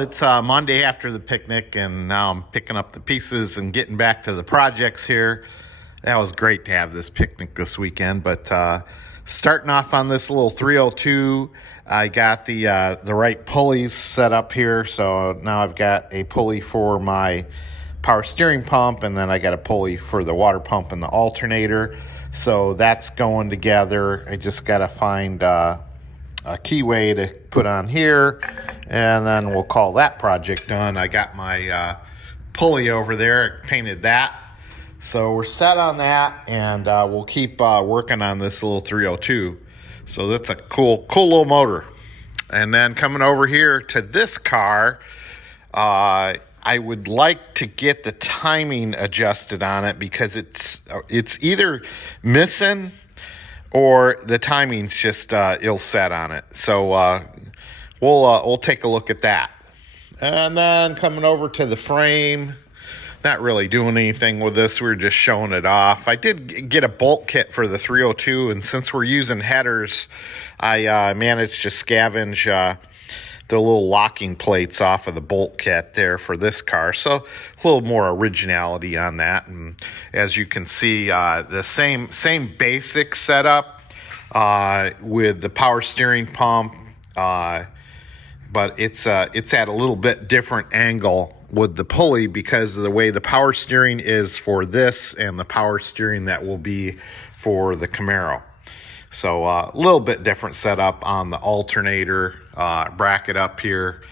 it's Monday after the picnic, and now I'm picking up the pieces and getting back to the projects here. That was great to have this picnic this weekend, but starting off on this little 302, I got the right pulleys set up here. So now I've got a pulley for my power steering pump, and then I got a pulley for the water pump and the alternator. So that's going together. I just got to find a keyway to put on here, and then we'll call that project done. I got my pulley over there, painted that. So we're set on that, and we'll keep working on this little 302. So that's a cool little motor. And then coming over here to this car, I would like to get the timing adjusted on it because it's either missing or the timing's just ill set on it. So we'll take a look at that. And then coming over to the frame, not really doing anything with this. We're just showing it off. I did get a bolt kit for the 302, and since we're using headers, I managed to scavenge the little locking plates off of the bolt kit there for this car. So a little more originality on that. And as you can see, the same basic setup with the power steering pump, but it's at a little bit different angle with the pulley because of the way the power steering is for this and the power steering that will be for the Camaro. So a little bit different setup on the alternator bracket up here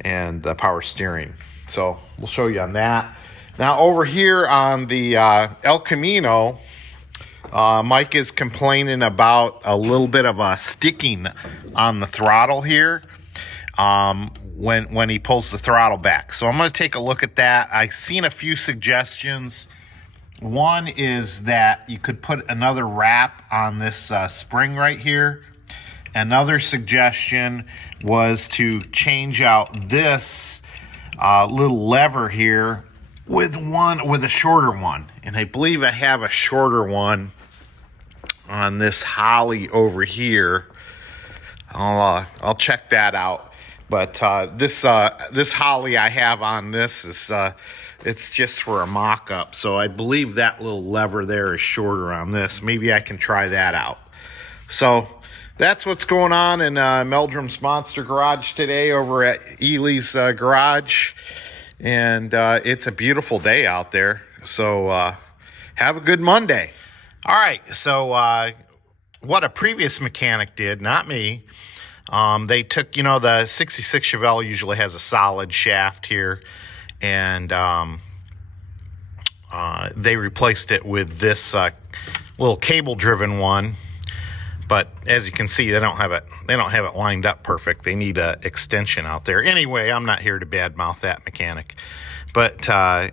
and the power steering. So we'll show you on that. Now over here on the El Camino, Mike is complaining about a little bit of a sticking on the throttle here when he pulls the throttle back. So I'm going to take a look at that. I've seen a few suggestions. One is that you could put another wrap on this spring right here. Another suggestion was to change out this little lever here with a shorter one. And I believe I have a shorter one on this Holley over here. I'll check that out. But this Holley I have on this is it's just for a mock-up. So I believe that little lever there is shorter on this. Maybe I can try that out. So that's what's going on in Meldrum's Monster Garage today over at Ely's Garage. And it's a beautiful day out there. So have a good Monday. All right, so what a previous mechanic did, not me, they took, the 66 Chevelle usually has a solid shaft here, and they replaced it with this little cable-driven one. But as you can see, they don't have it lined up perfect. They need an extension out there. Anyway, I'm not here to badmouth that mechanic. But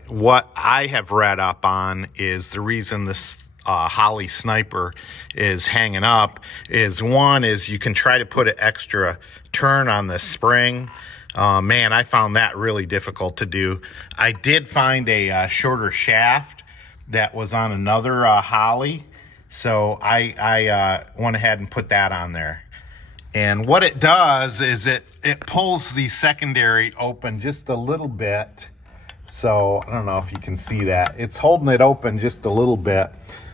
what I have read up on is the reason this Holley Sniper is hanging up is you can try to put an extra turn on the spring. Man, I found that really difficult to do. I did find a shorter shaft that was on another Holley, so I went ahead and put that on there. And what it does is it pulls the secondary open just a little bit. So I don't know if you can see that. It's holding it open just a little bit.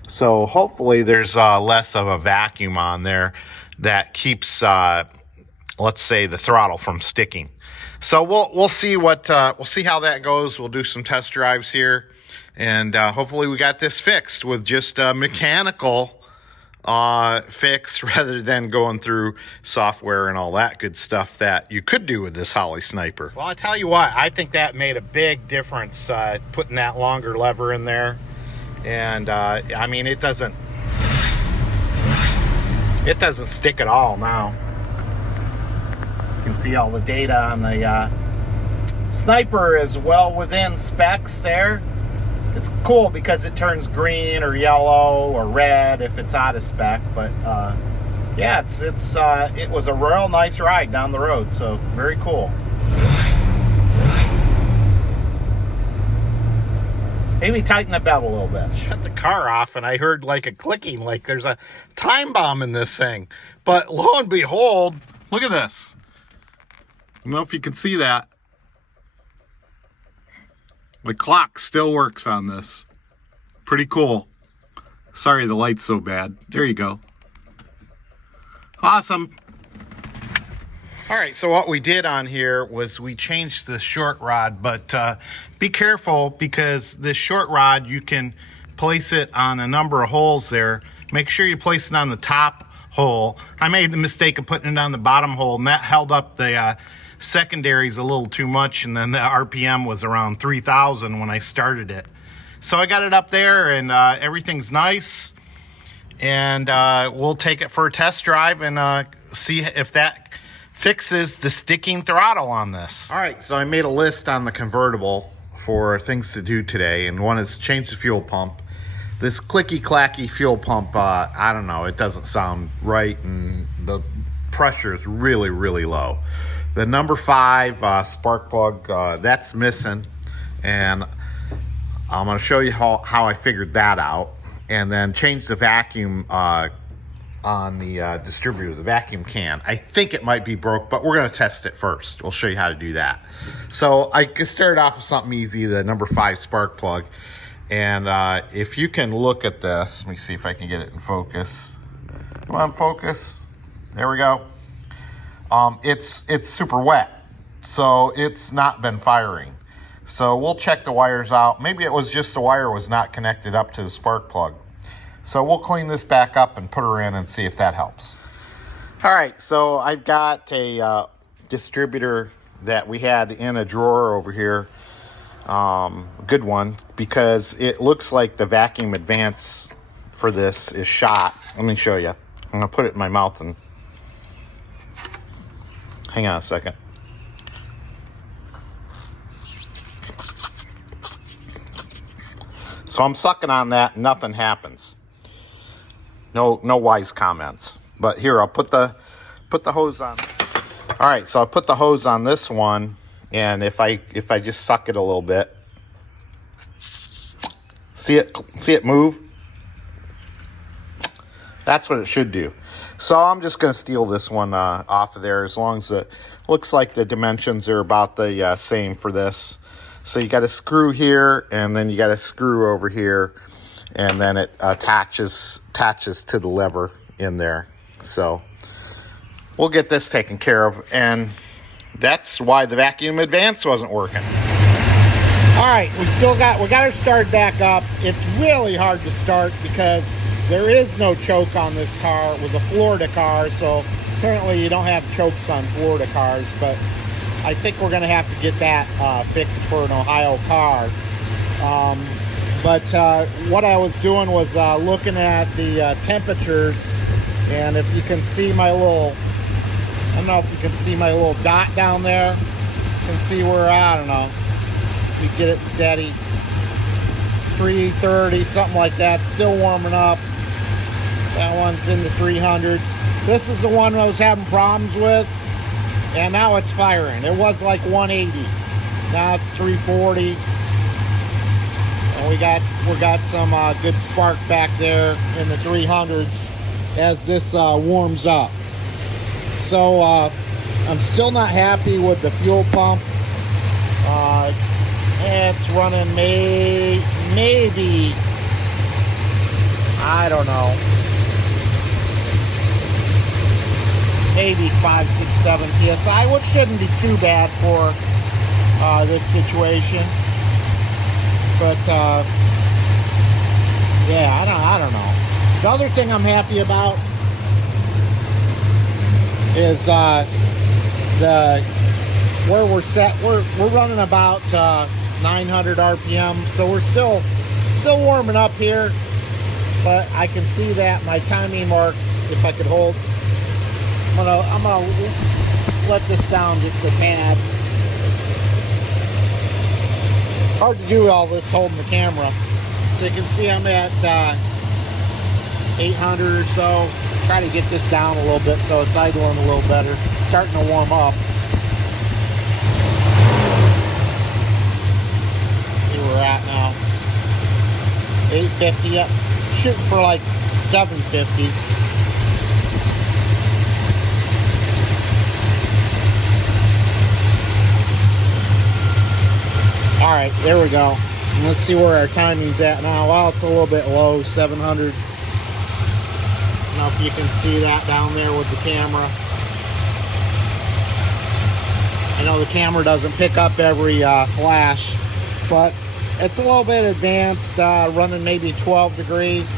So hopefully there's less of a vacuum on there that keeps, let's say, the throttle from sticking. So we'll see we'll see how that goes. We'll do some test drives here, and hopefully we got this fixed with just a mechanical fix rather than going through software and all that good stuff that you could do with this Holley Sniper. Well, I tell you what, I think that made a big difference putting that longer lever in there. And I mean, it doesn't stick at all now. You can see all the data on the Sniper is well within specs there. It's cool because it turns green or yellow or red if it's out of spec. But yeah, it was a real nice ride down the road. So very cool. Maybe tighten the belt a little bit. Shut the car off and I heard like a clicking, like there's a time bomb in this thing. But lo and behold, look at this. I don't know if you can see that. The clock still works on this. Pretty cool. Sorry the light's so bad. There you go. Awesome. All right, so what we did on here was we changed the short rod, but be careful because this short rod, you can place it on a number of holes there. Make sure you place it on the top hole. I made the mistake of putting it on the bottom hole, and that held up the secondaries a little too much, and then the RPM was around 3,000 when I started it. So I got it up there, and everything's nice, and we'll take it for a test drive and see if that fixes the sticking throttle on this. All right, so I made a list on the convertible for things to do today, and one is change the fuel pump. This clicky-clacky fuel pump, I don't know, it doesn't sound right, and the pressure is really, really low. The number 5 spark plug, that's missing, and I'm going to show you how I figured that out, and then change the vacuum on the distributor, the vacuum can. I think it might be broke, but we're going to test it first. We'll show you how to do that. So I started off with something easy, the number 5 spark plug. And if you can look at this, let me see if I can get it in focus. Come on, focus. There we go. It's super wet, so it's not been firing. So we'll check the wires out. Maybe it was just the wire was not connected up to the spark plug. So we'll clean this back up and put her in and see if that helps. All right, so I've got a distributor that we had in a drawer over here. Good one, because it looks like the vacuum advance for this is shot. Let me show you. I'm gonna put it in my mouth and hang on a second. So I'm sucking on that, nothing happens. No wise comments. But here, I'll put the hose on. All right, so I put the hose on this one, and if I just suck it a little bit, see it move? That's what it should do. So I'm just going to steal this one off of there, as long as it looks like the dimensions are about the same for this. So you got a screw here, and then you got a screw over here, and then it attaches to the lever in there. So we'll get this taken care of, and that's why the vacuum advance wasn't working. All right, we got her started back up. It's really hard to start because there is no choke on this car. It was a Florida car, so apparently you don't have chokes on Florida cars, but I think we're gonna have to get that fixed for an Ohio car. But what I was doing was looking at the temperatures, and if you can see my little, I don't know if you can see my little dot down there. You can see where, I don't know, if you get it steady, 330, something like that, still warming up. That one's in the 300s. This is the one I was having problems with, and now it's firing. It was like 180. Now it's 340. And we got some good spark back there in the 300s as this warms up. So I'm still not happy with the fuel pump. It's running maybe, I don't know, maybe 5, 6, 7 PSI, which shouldn't be too bad for this situation. But yeah, I don't know. The other thing I'm happy about is where we're set. We're running about 900 RPM, so we're still warming up here. But I can see that my timing mark, if I could hold, I'm gonna let this down just a tad. Hard to do all this holding the camera. So you can see I'm at 800 or so. Try to get this down a little bit so it's idling a little better. It's starting to warm up. See where we're at now. 850 up. Shooting for like 750. All right, there we go. And let's see where our timing's at now. Well, it's a little bit low, 700. I don't know if you can see that down there with the camera. I know the camera doesn't pick up every flash, but it's a little bit advanced, running maybe 12 degrees.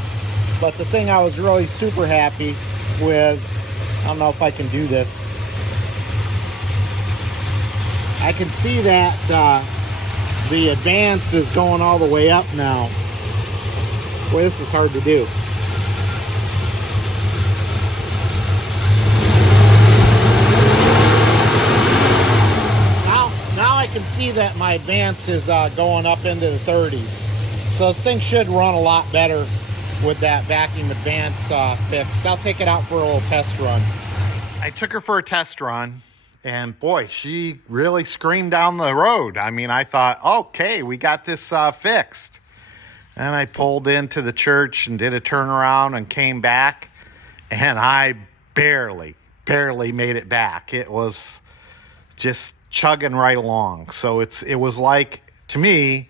But the thing I was really super happy with, I don't know if I can do this. I can see that the advance is going all the way up now. Boy, this is hard to do. Now I can see that my advance is going up into the 30s. So this thing should run a lot better with that vacuum advance fixed. I'll take it out for a little test run. I took her for a test run, and boy, she really screamed down the road. I mean, I thought, okay, we got this fixed. And I pulled into the church and did a turnaround and came back, and I barely made it back. It was just chugging right along. So it was like, to me,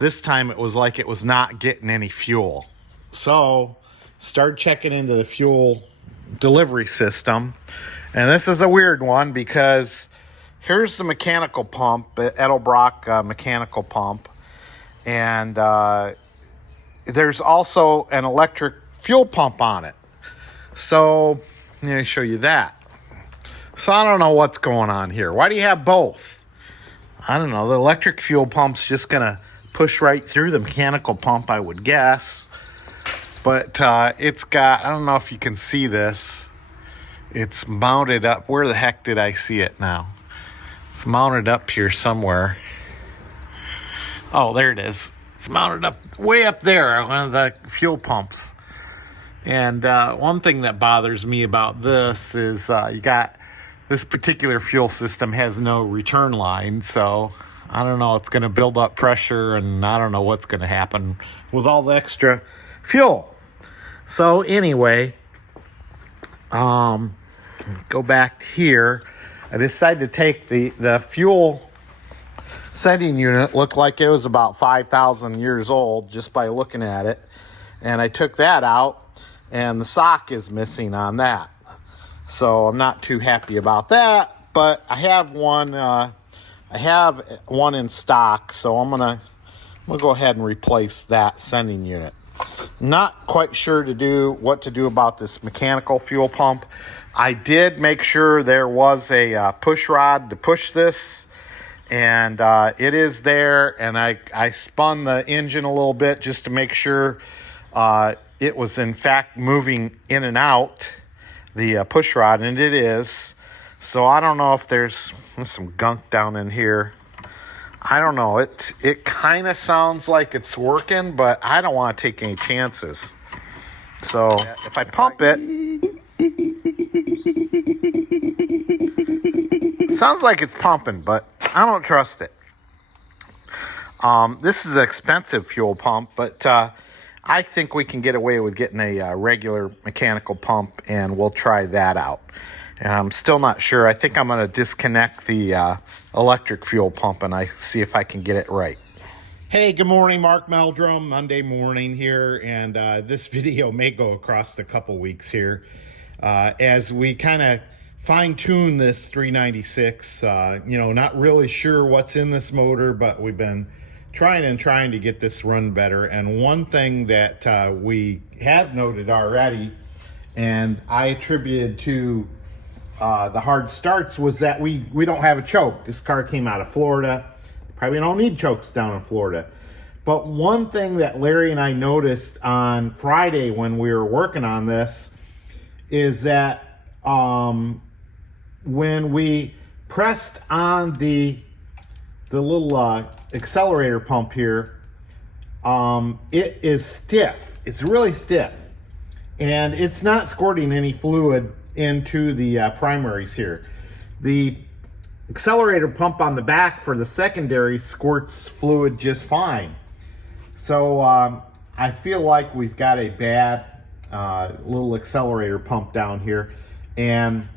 this time it was like it was not getting any fuel. So started checking into the fuel delivery system. And this is a weird one because here's the mechanical pump, Edelbrock mechanical pump. And there's also an electric fuel pump on it. So let me show you that. So I don't know what's going on here. Why do you have both? I don't know. The electric fuel pump's just going to push right through the mechanical pump, I would guess. But it's got, I don't know if you can see this. It's mounted up. Where the heck did I see it now? It's mounted up here somewhere. Oh, there it is. It's mounted up way up there, one of the fuel pumps. And one thing that bothers me about this is you got this particular fuel system has no return line, so I don't know, it's going to build up pressure, and I don't know what's going to happen with all the extra fuel. So anyway, go back here. I decided to take the fuel sending unit. Looked like it was about 5,000 years old just by looking at it, and I took that out, and the sock is missing on that. So I'm not too happy about that, but I have one. I have one in stock, so I'm gonna go ahead and replace that sending unit. Not quite sure what to do about this mechanical fuel pump. I did make sure there was a push rod to push this, and it is there. And I spun the engine a little bit just to make sure it was in fact moving in and out the push rod, and it is. So I don't know if there's some gunk down in here. I don't know. It kind of sounds like it's working, but I don't want to take any chances. So if I pump it, sounds like it's pumping, but I don't trust it. This is an expensive fuel pump, but I think we can get away with getting a regular mechanical pump, and we'll try that out. And I'm still not sure. I think I'm going to disconnect the electric fuel pump and see if I can get it right. Hey, good morning, Mark Meldrum. Monday morning here, and this video may go across a couple weeks here as we kind of fine-tune this 396. Not really sure what's in this motor, but we've been trying to get this run better. And one thing that we have noted already, and I attributed to the hard starts, was that we don't have a choke. This car came out of Florida. Probably don't need chokes down in Florida. But one thing that Larry and I noticed on Friday when we were working on this is that when we pressed on the little accelerator pump here, it is stiff. It's really stiff, and it's not squirting any fluid into the primaries here. The accelerator pump on the back for the secondary squirts fluid just fine. So I feel like we've got a bad little accelerator pump down here, and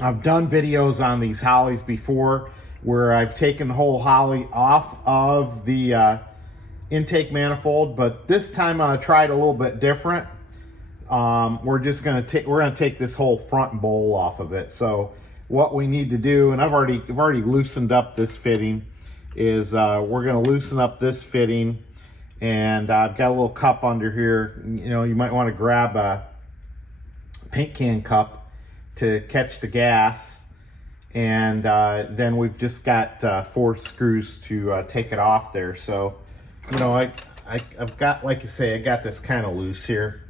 I've done videos on these Holleys before, where I've taken the whole Holley off of the intake manifold, but this time I'm gonna try it a little bit different. We're gonna take this whole front bowl off of it. So what we need to do, and I've already loosened up this fitting, is we're gonna loosen up this fitting, and I've got a little cup under here. You know, you might want to grab a paint can cup to catch the gas, and then we've just got 4 screws to take it off there. So, you know, I've got, like I say, I got this kind of loose here,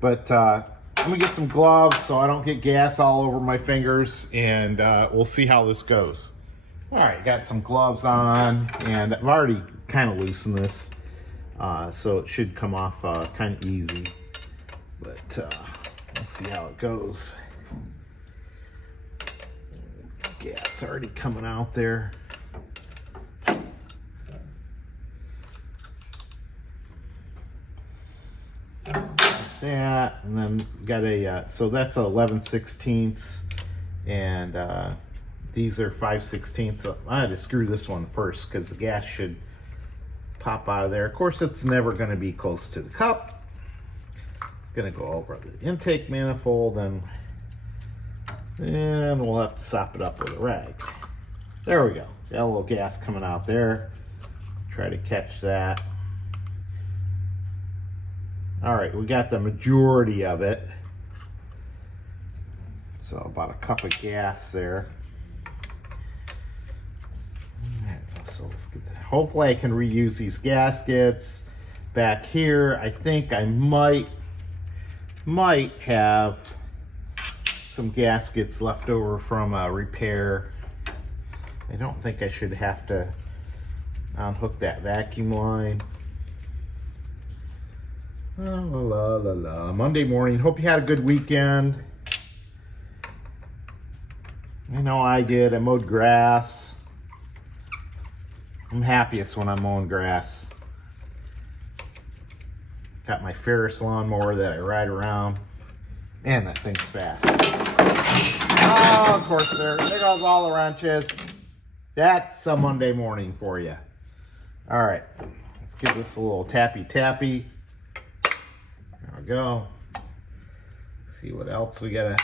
but let me get some gloves so I don't get gas all over my fingers, and we'll see how this goes. All right, got some gloves on, and I've already kind of loosened this, so it should come off kind of easy, but we'll see how it goes. Gas already coming out there. That, and then got a so that's a 11/16, and these are 5/16. So I had to screw this one first because the gas should pop out of there. Of course, it's never going to be close to the cup. It's going to go over the intake manifold, and we'll have to sop it up with a rag. There we go. Got a little gas coming out there. Try to catch that. All right, we got the majority of it. So about a cup of gas there. All right, so let's get that. Hopefully I can reuse these gaskets. Back here, I think I might have some gaskets left over from a repair. I don't think I should have to unhook that vacuum line. Monday morning. Hope you had a good weekend. I know I did. I mowed grass. I'm happiest when I'm mowing grass. Got my Ferris lawnmower that I ride around. And that thing's fast. Oh, of course, there goes all the wrenches. That's a Monday morning for you. All right, let's give this a little tappy. There we go. See what else we gotta.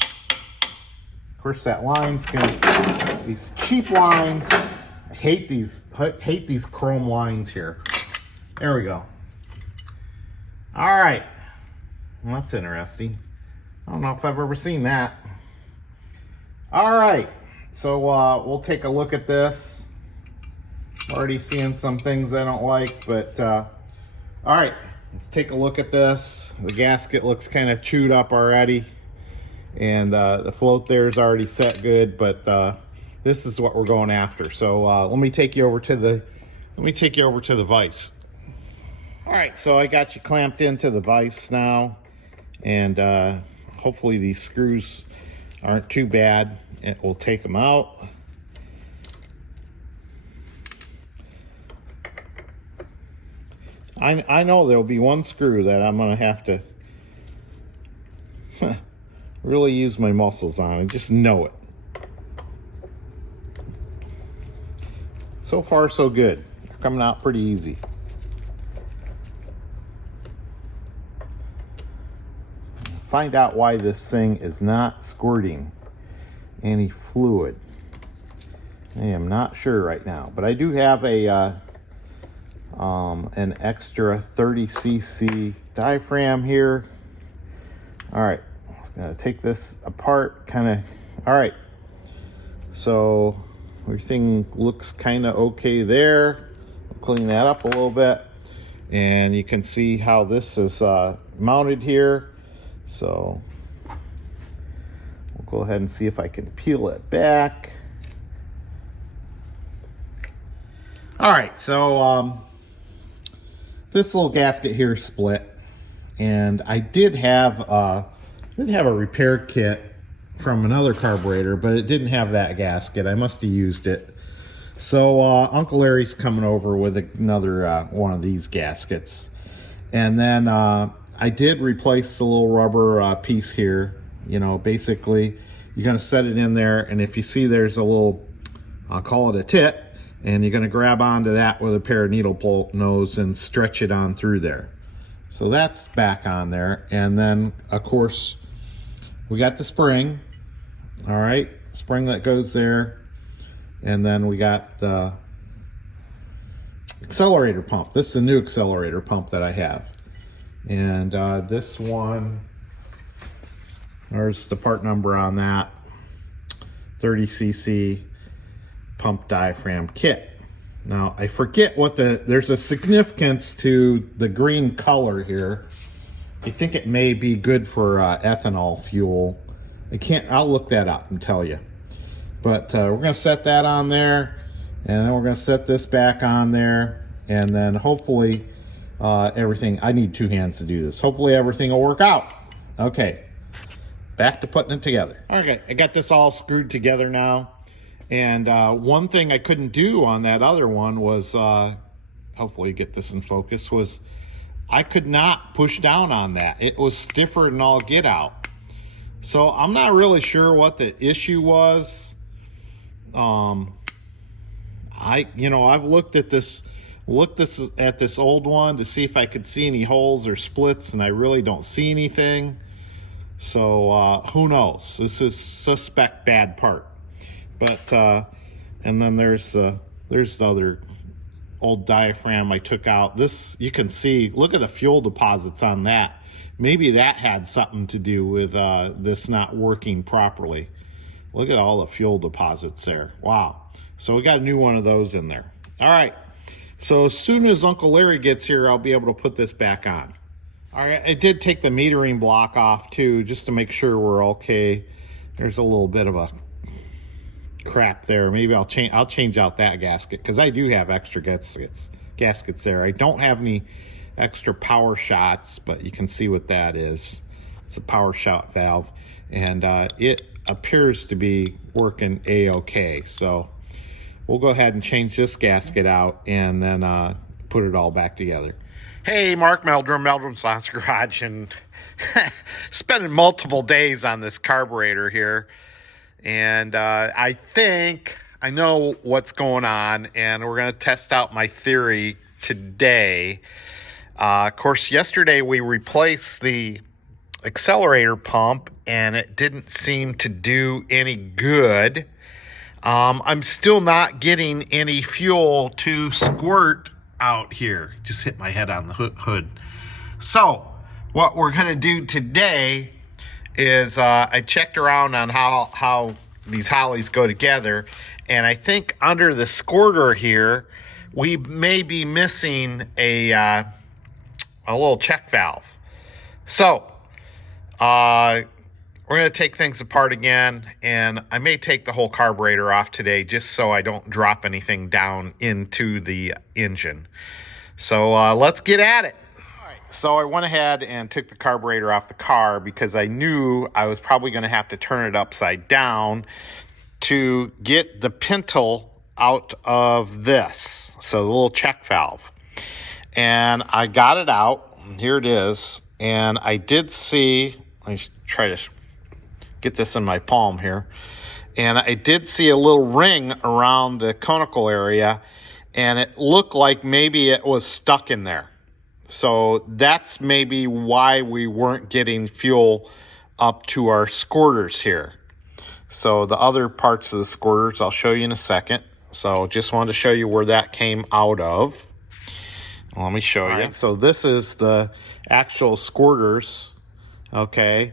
Of course, that line's gonna. These cheap lines. I hate these chrome lines here. There we go. All right. Well, that's interesting. I don't know if I've ever seen that. All right. So we'll take a look at this. Already seeing some things I don't like, but all right. Let's take a look at this. The gasket looks kind of chewed up already, and the float there is already set good, but this is what we're going after. So let me take you over to the vise. All right, so I got you clamped into the vise now, and hopefully these screws aren't too bad. And we'll take them out. I know there'll be one screw that I'm gonna have to really use my muscles on. I just know it. So far, so good. They're coming out pretty easy. Find out why this thing is not squirting any fluid. I am not sure right now, but I do have a an extra 30cc diaphragm here. All right, I'm gonna take this apart, kind of. All right, so everything looks kind of okay there. I'll clean that up a little bit, and you can see how this is mounted here. So we'll go ahead and see if I can peel it back. All right, so this little gasket here is split, and I did have a repair kit from another carburetor, but it didn't have that gasket. I must have used it. So Uncle Larry's coming over with another one of these gaskets, and then I did replace the little rubber piece here. You know, basically you're going to set it in there, and if you see there's a little I'll call it a tit, and you're going to grab onto that with a pair of needle bolt nose and stretch it on through there. So that's back on there. And then, of course, we got the spring. All right, spring that goes there. And then we got the accelerator pump. This is a new accelerator pump that I have. And this one, there's the part number on that, 30cc pump diaphragm kit. Now, I forget what there's a significance to the green color here. I think it may be good for ethanol fuel. I'll look that up and tell you. But we're gonna set that on there, and then we're gonna set this back on there, and then hopefully everything, I need two hands to do this. Hopefully everything will work out. Okay, back to putting it together. Okay, I got this all screwed together now. And one thing I couldn't do on that other one was, hopefully get this in focus, was I could not push down on that. It was stiffer than all get out. So I'm not really sure what the issue was. I've looked at this old one to see if I could see any holes or splits, and I really don't see anything. So who knows? This is suspect bad part. But and then there's the other old diaphragm I took out. This, you can see, look at the fuel deposits on that. Maybe that had something to do with this not working properly. Look at all the fuel deposits there. Wow. So we got a new one of those in there. All right. So as soon as Uncle Larry gets here, I'll be able to put this back on. All right. I did take the metering block off too, just to make sure we're okay. There's a little bit of a crap there. Maybe I'll change out that gasket, because I do have extra gaskets there. I don't have any extra power shots, but you can see what that is. It's a power shot valve, and it appears to be working a-okay. So we'll go ahead and change this gasket out, and then put it all back together. Hey, Mark Meldrum's Last Garage, and spending multiple days on this carburetor here. And I think I know what's going on, and we're going to test out my theory today. Of course, yesterday we replaced the accelerator pump, and it didn't seem to do any good. I'm still not getting any fuel to squirt out here. Just hit my head on the hood. So what we're going to do today is I checked around on how these Holleys go together, and I think under the squirter here we may be missing a little check valve. So we're going to take things apart again, and I may take the whole carburetor off today just so I don't drop anything down into the engine. So let's get at it. So I went ahead and took the carburetor off the car because I knew I was probably going to have to turn it upside down to get the pintle out of this. So the little check valve. And I got it out. Here it is. And I did see, let me try to get this in my palm here. And I did see a little ring around the conical area, and it looked like maybe it was stuck in there. So that's maybe why we weren't getting fuel up to our squirters here. So the other parts of the squirters I'll show you in a second. So just wanted to show you where that came out of. Let me show you. Right. So this is the actual squirters. Okay. You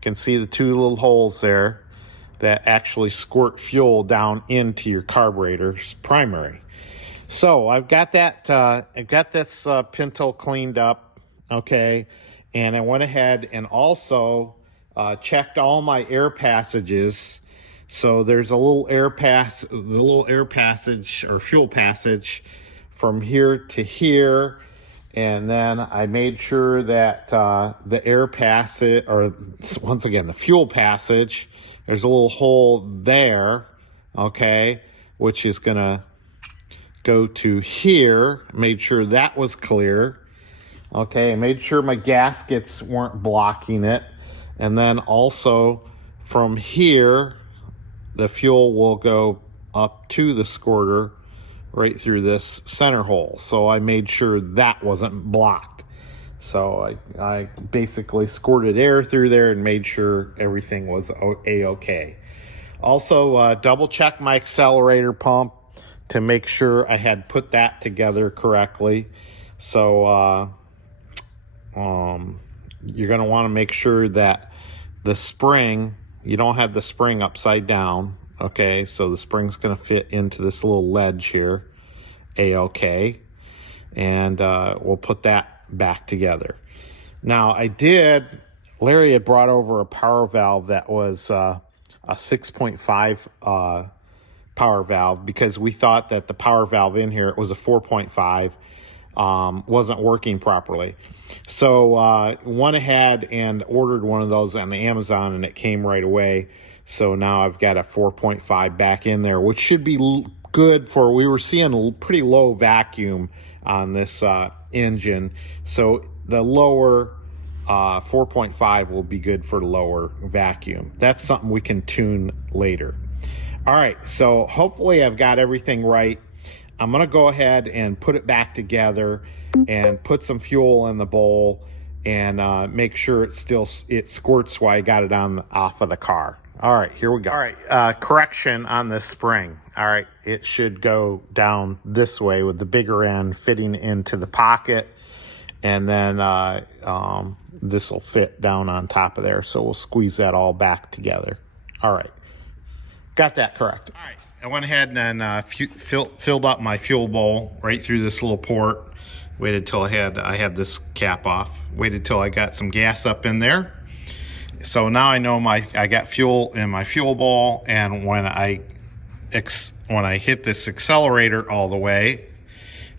can see the two little holes there that actually squirt fuel down into your carburetor's primary. So I've got that, I've got this pintle cleaned up, okay, and I went ahead and also checked all my air passages. So there's a little air passage or fuel passage from here to here, and then I made sure that the air passage, or once again the fuel passage, there's a little hole there, okay, which is gonna go to here. Made sure that was clear. Okay, I made sure my gaskets weren't blocking it. And then also from here, the fuel will go up to the squirter right through this center hole. So I made sure that wasn't blocked. So I basically squirted air through there and made sure everything was a-okay. Also, double check my accelerator pump to make sure I had put that together correctly. So you're going to want to make sure that the spring, you don't have the spring upside down. Okay, so the spring's going to fit into this little ledge here, a-okay, and we'll put that back together. Now Larry had brought over a power valve that was a 6.5 power valve, because we thought that the power valve in here, it was a 4.5, wasn't working properly. So went ahead and ordered one of those on Amazon, and it came right away. So now I've got a 4.5 back in there, which should be good for, we were seeing a pretty low vacuum on this engine. So the lower 4.5 will be good for lower vacuum. That's something we can tune later. All right, so hopefully I've got everything right. I'm gonna go ahead and put it back together and put some fuel in the bowl and make sure it squirts while I got it off of the car. All right, here we go. All right, correction on this spring. All right, it should go down this way with the bigger end fitting into the pocket, and then this will fit down on top of there. So we'll squeeze that all back together. All right, got that correct. All right, I went ahead and filled up my fuel bowl right through this little port. Waited till I had this cap off. Waited till I got some gas up in there. So now I know I got fuel in my fuel bowl, and when I hit this accelerator all the way,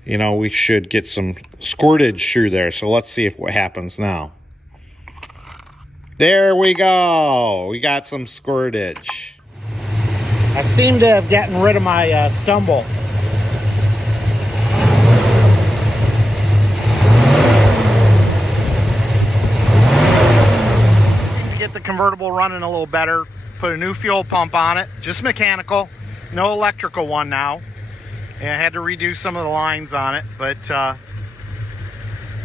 you know, we should get some squirtage through there. So let's see what happens now. There we go. We got some squirtage. I seem to have gotten rid of my stumble. Get the convertible running a little better. Put a new fuel pump on it, just mechanical, no electrical one now. And I had to redo some of the lines on it, but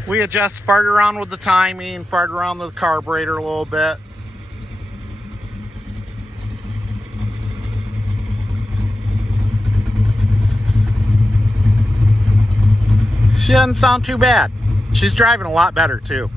we farted around with the timing, farted around with the carburetor a little bit. She doesn't sound too bad. She's driving a lot better too.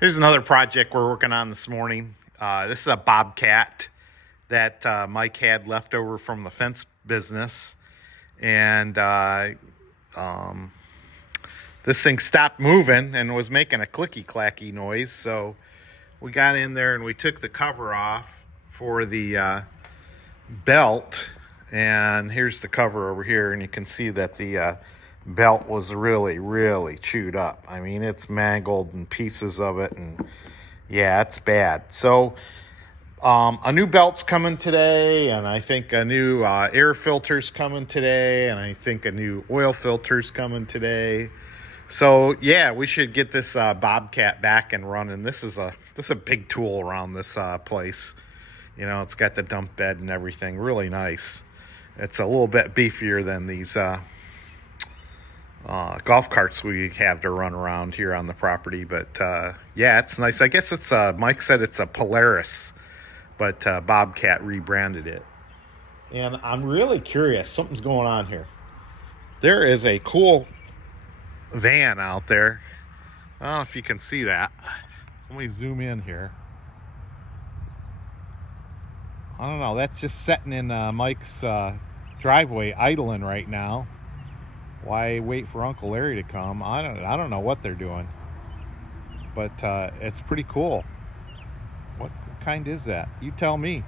Here's another project we're working on this morning. This is a Bobcat that Mike had left over from the fence business. And this thing stopped moving and was making a clicky-clacky noise. So we got in there and we took the cover off for the belt. And here's the cover over here. And you can see that the belt was really chewed up. I mean, it's mangled and pieces of it, and yeah, it's bad. So a new belt's coming today, and I think a new air filter's coming today, and I think a new oil filter's coming today. So yeah, we should get this Bobcat back and running. This is a big tool around this place. You know, it's got the dump bed and everything. Really nice. It's a little bit beefier than these golf carts we have to run around here on the property, but yeah, it's nice. I guess it's Mike said it's a Polaris, but Bobcat rebranded it. And I'm really curious, something's going on here. There is a cool van out there. I don't know if you can see that. Let me zoom in here. I don't know, that's just sitting in Mike's driveway idling right now. Why wait for Uncle Larry to come? I don't know what they're doing, but it's pretty cool. What kind is that? You tell me.